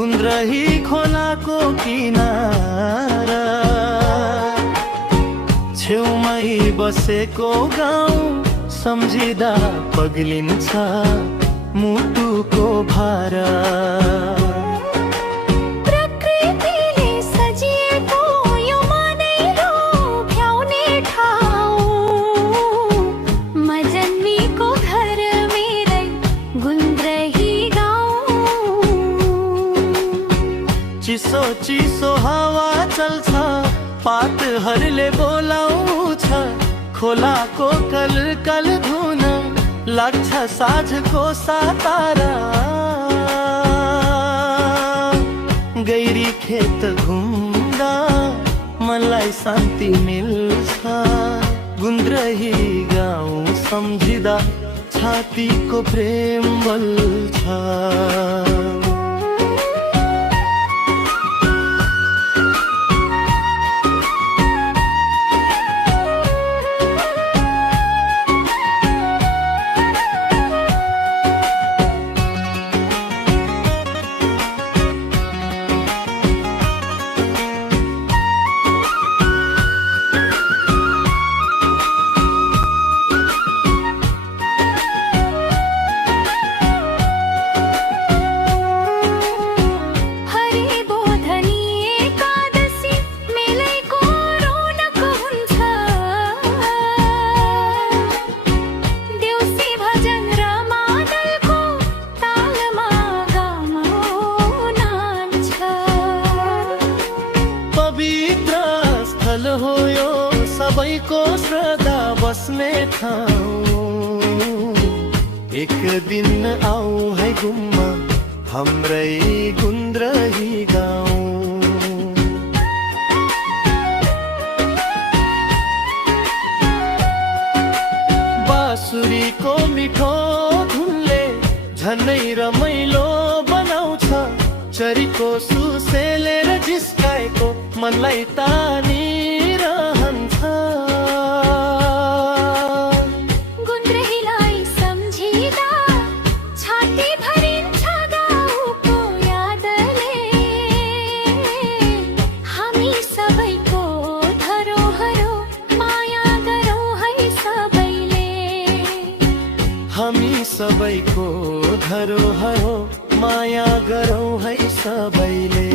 गुन्द्रही खोलाको किनारा छेउमै बसेको गाउँ सम्झिँदा पग्लिन्छ मुटुको भारा। चिसो चिसो हावा चल्छ, पातहरूले बोलाउँछ, खोलाको कलकल धुन लाग्छ साँझको सातारा। गैरी खेत घुम्दा मलाई शान्ति मिल्छ, गुन्द्रही गाउँ सम्झिँदा छातीको प्रेम बल्छ। हो यो सबैको श्रद्धा बस्ने ठाउँ, एक दिन आऊ है गुम्मा हाम्रै गुन्द्रही गाउँ। बाँसुरीको मिठो धुनले झनै रमाइलो बनाउँछ, चरीको सुसेलेर जिस्काएको मनलाई तानिरहन्छ। गुन्द्रहीलाई सम्झिँदा छाती भरिन्छ गाउँको यादले, हामी सबैको धरोहर माया गरौँ है सबैले। हामी सबैको धरोहर माया गरौँ है सबैले।